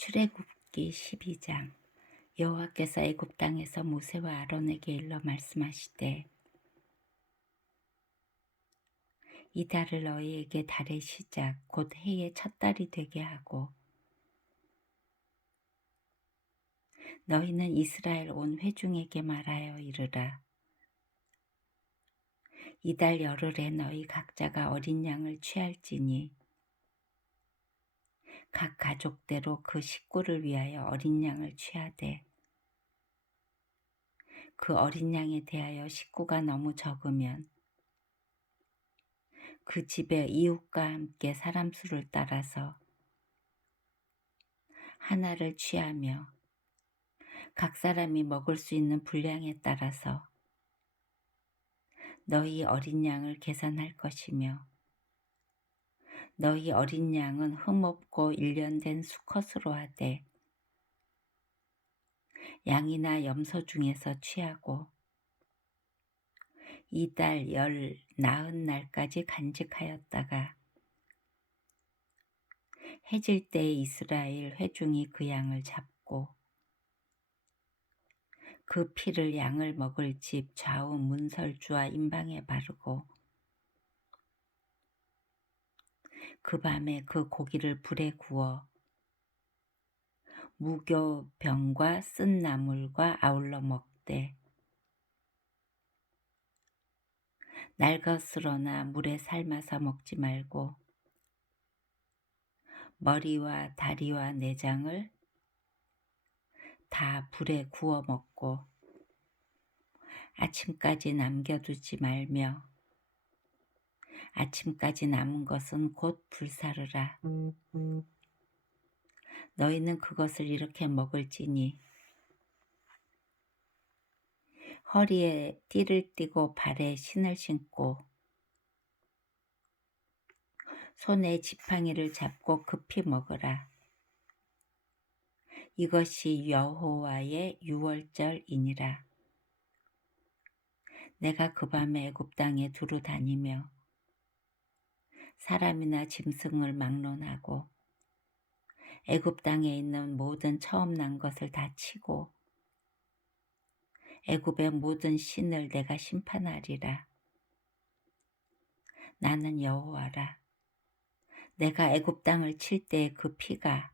출애굽기 12장 여호와께서 애굽 땅에서 모세와 아론에게 일러 말씀하시되 이 달을 너희에게 달의 시작 곧 해의 첫 달이 되게 하고 너희는 이스라엘 온 회중에게 말하여 이르라 이 달 열흘에 너희 각자가 어린 양을 취할지니 각 가족대로 그 식구를 위하여 어린 양을 취하되 그 어린 양에 대하여 식구가 너무 적으면 그 집의 이웃과 함께 사람 수를 따라서 하나를 취하며 각 사람이 먹을 수 있는 분량에 따라서 너희 어린 양을 계산할 것이며 너희 어린 양은 흠없고 일련된 수컷으로 하되 양이나 염소 중에서 취하고 이달 열 나흔 날까지 간직하였다가 해질 때에 이스라엘 회중이 그 양을 잡고 그 피를 양을 먹을 집 좌우 문설주와 임방에 바르고 그 밤에 그 고기를 불에 구워 무교병과 쓴 나물과 아울러 먹되 날것으로나 물에 삶아서 먹지 말고 머리와 다리와 내장을 다 불에 구워 먹고 아침까지 남겨두지 말며 아침까지 남은 것은 곧 불사르라. 너희는 그것을 이렇게 먹을지니 허리에 띠를 띠고 발에 신을 신고 손에 지팡이를 잡고 급히 먹으라. 이것이 여호와의 유월절이니라. 내가 그 밤에 애굽 땅에 두루 다니며 사람이나 짐승을 막론하고 애굽 땅에 있는 모든 처음 난 것을 다 치고 애굽의 모든 신을 내가 심판하리라. 나는 여호와라. 내가 애굽 땅을 칠 때의 그 피가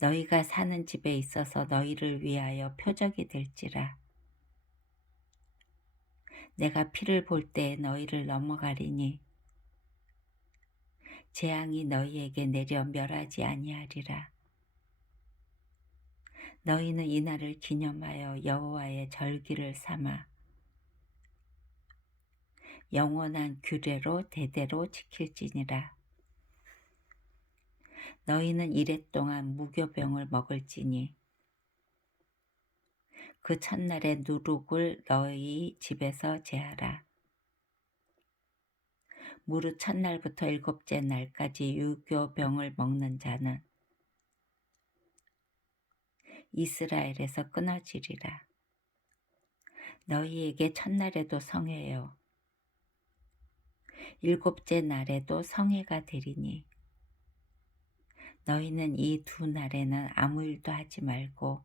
너희가 사는 집에 있어서 너희를 위하여 표적이 될지라. 내가 피를 볼 때 너희를 넘어가리니 재앙이 너희에게 내려 멸하지 아니하리라. 너희는 이날을 기념하여 여호와의 절기를 삼아 영원한 규례로 대대로 지킬지니라. 너희는 이랫동안 무교병을 먹을지니 그 첫날에 누룩을 너희 집에서 제하라. 무릇 첫날부터 일곱째 날까지 유교병을 먹는 자는 이스라엘에서 끊어지리라. 너희에게 첫날에도 성회요. 일곱째 날에도 성회가 되리니 너희는 이 두 날에는 아무 일도 하지 말고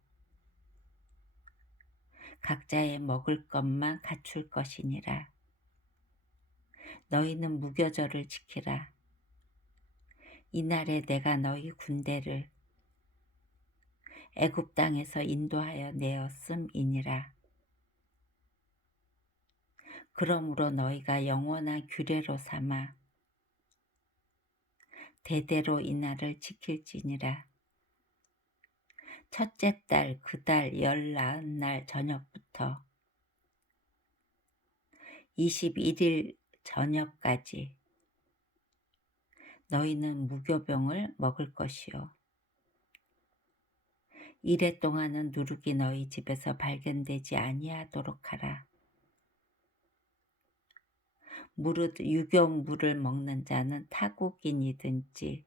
각자의 먹을 것만 갖출 것이니라. 너희는 무교절을 지키라. 이날에 내가 너희 군대를 애굽 땅에서 인도하여 내었음이니라. 그러므로 너희가 영원한 규례로 삼아 대대로 이날을 지킬지니라. 첫째 딸그달열 낳은 날 저녁부터 21일 저녁까지 너희는 무교병을 먹을 것이요. 이래 동안은 누룩이 너희 집에서 발견되지 아니하도록 하라. 무릇 유교물을 먹는 자는 타국인이든지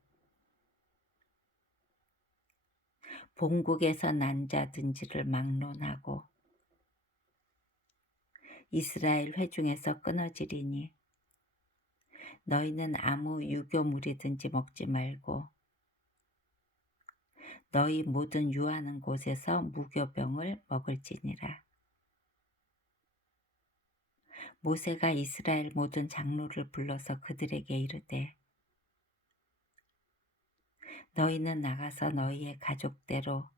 본국에서 난 자든지를 막론하고 이스라엘 회중에서 끊어지리니 너희는 아무 유교물이든지 먹지 말고 너희 모든 유하는 곳에서 무교병을 먹을지니라. 모세가 이스라엘 모든 장로를 불러서 그들에게 이르되 너희는 나가서 너희의 가족대로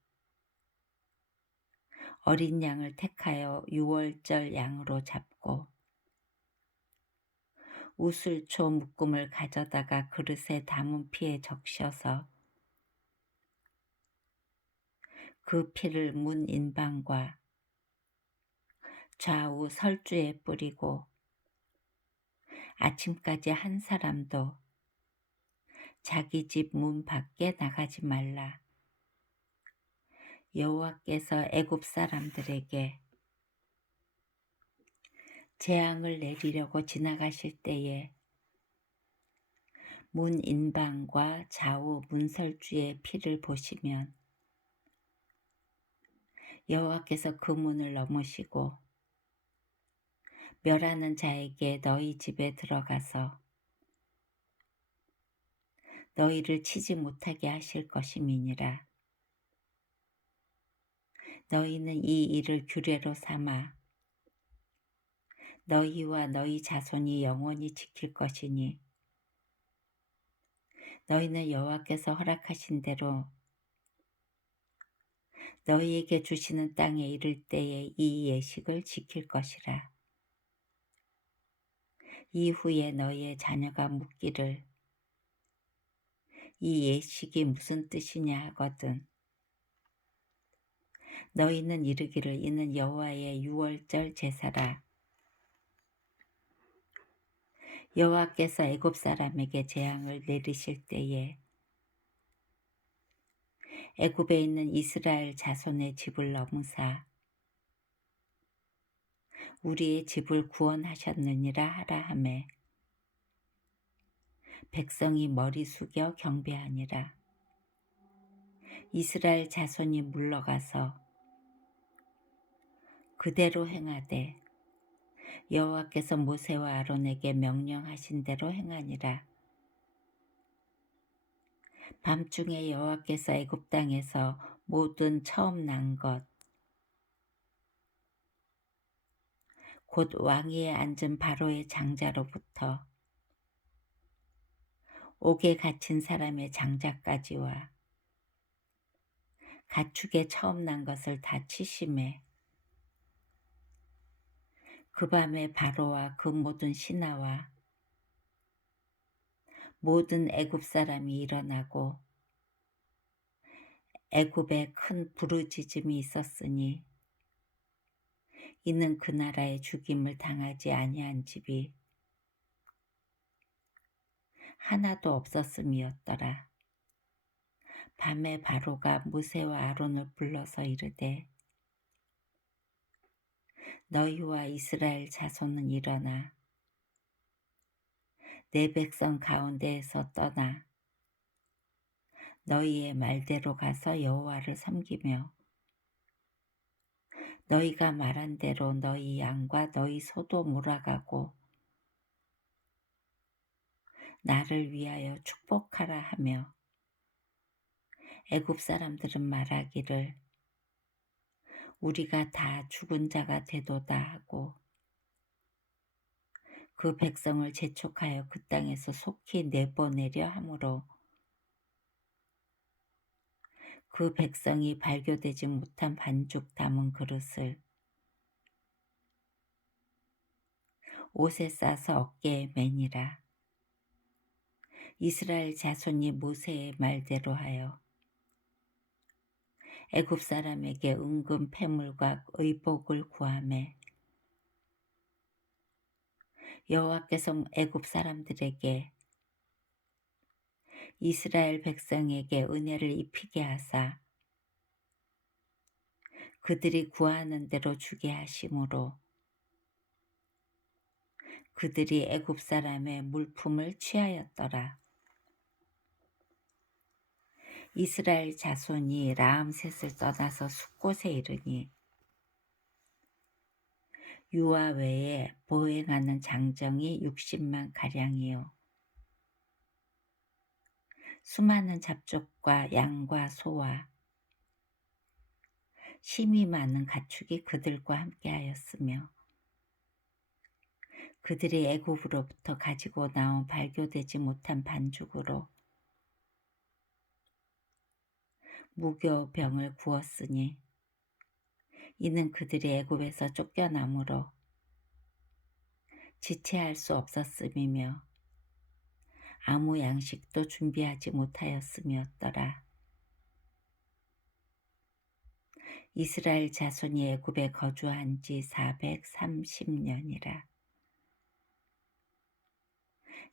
어린 양을 택하여 유월절 양으로 잡고 우슬초 묶음을 가져다가 그릇에 담은 피에 적셔서 그 피를 문 인방과 좌우 설주에 뿌리고 아침까지 한 사람도 자기 집 문 밖에 나가지 말라. 여호와께서 애굽 사람들에게 재앙을 내리려고 지나가실 때에 문 인방과 좌우 문설주의 피를 보시면 여호와께서 그 문을 넘으시고 멸하는 자에게 너희 집에 들어가서 너희를 치지 못하게 하실 것임이니라. 너희는 이 일을 규례로 삼아 너희와 너희 자손이 영원히 지킬 것이니 너희는 여호와께서 허락하신 대로 너희에게 주시는 땅에 이를 때에 이 예식을 지킬 것이라. 이후에 너희의 자녀가 묻기를 이 예식이 무슨 뜻이냐 하거든. 너희는 이르기를 이는 여호와의 유월절 제사라. 여호와께서 애굽 사람에게 재앙을 내리실 때에 애굽에 있는 이스라엘 자손의 집을 넘사 우리의 집을 구원하셨느니라 하라 하며 백성이 머리 숙여 경배하니라. 이스라엘 자손이 물러가서 그대로 행하되 여호와께서 모세와 아론에게 명령하신 대로 행하니라. 밤중에 여호와께서 애굽 땅에서 모든 처음 난 것, 곧 왕위에 앉은 바로의 장자로부터 옥에 갇힌 사람의 장자까지와 가축에 처음 난 것을 다 치심해 그 밤에 바로와 그 모든 신하와 모든 애굽 사람이 일어나고 애굽에 큰 부르짖음이 있었으니 이는 그 나라의 죽임을 당하지 아니한 집이 하나도 없었음이었더라. 밤에 바로가 모세와 아론을 불러서 이르되 너희와 이스라엘 자손은 일어나 내 백성 가운데에서 떠나 너희의 말대로 가서 여호와를 섬기며 너희가 말한 대로 너희 양과 너희 소도 몰아가고 나를 위하여 축복하라 하며 애굽 사람들은 말하기를 우리가 다 죽은 자가 되도다 하고 그 백성을 재촉하여 그 땅에서 속히 내보내려 하므로 그 백성이 발교되지 못한 반죽 담은 그릇을 옷에 싸서 어깨에 매니라. 이스라엘 자손이 모세의 말대로 하여 애굽 사람에게 은금 패물과 의복을 구함에 여호와께서 애굽 사람들에게 이스라엘 백성에게 은혜를 입히게 하사 그들이 구하는 대로 주게 하심으로 그들이 애굽 사람의 물품을 취하였더라. 이스라엘 자손이 라암셋을 떠나서 숫곳에 이르니 유아 외에 보행하는 장정이 60만 가량이요. 수많은 잡족과 양과 소와 심이 많은 가축이 그들과 함께하였으며 그들이 애굽으로부터 가지고 나온 발교되지 못한 반죽으로 무교병을 구었으니 이는 그들이 애굽에서 쫓겨남으로 지체할 수 없었음이며 아무 양식도 준비하지 못하였음이었더라. 이스라엘 자손이 애굽에 거주한 지 430년이라.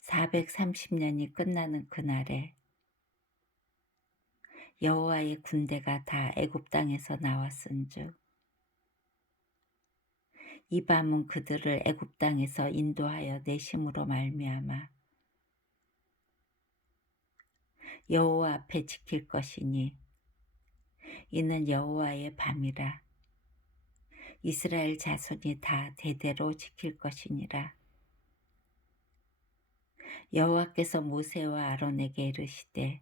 430년이 끝나는 그날에 여호와의 군대가 다 애굽 땅에서 나왔은즉 이 밤은 그들을 애굽 땅에서 인도하여 내심으로 말미암아 여호와 앞에 지킬 것이니 이는 여호와의 밤이라 이스라엘 자손이 다 대대로 지킬 것이니라 여호와께서 모세와 아론에게 이르시되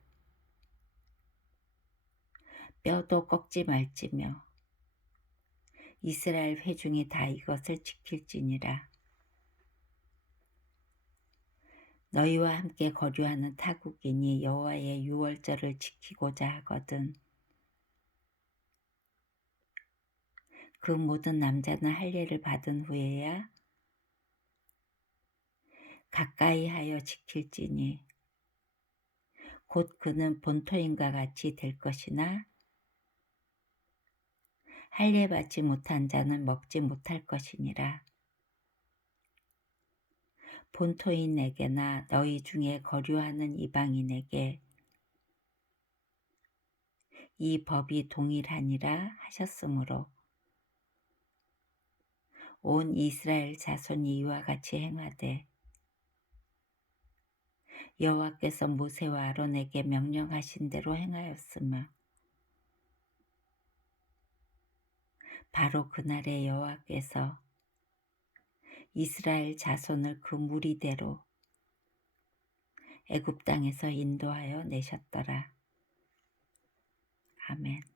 뼈도 꺾지 말지며 이스라엘 회중이 다 이것을 지킬지니라. 너희와 함께 거류하는 타국인이 여호와의 유월절을 지키고자 하거든. 그 모든 남자는 할례를 받은 후에야 가까이 하여 지킬지니 곧 그는 본토인과 같이 될 것이나 할례 받지 못한 자는 먹지 못할 것이니라. 본토인에게나 너희 중에 거류하는 이방인에게 이 법이 동일하니라 하셨으므로 온 이스라엘 자손이 이와 같이 행하되 여호와께서 모세와 아론에게 명령하신 대로 행하였으며 바로 그날에 여호와께서 이스라엘 자손을 그 무리대로 애굽 땅에서 인도하여 내셨더라. 아멘.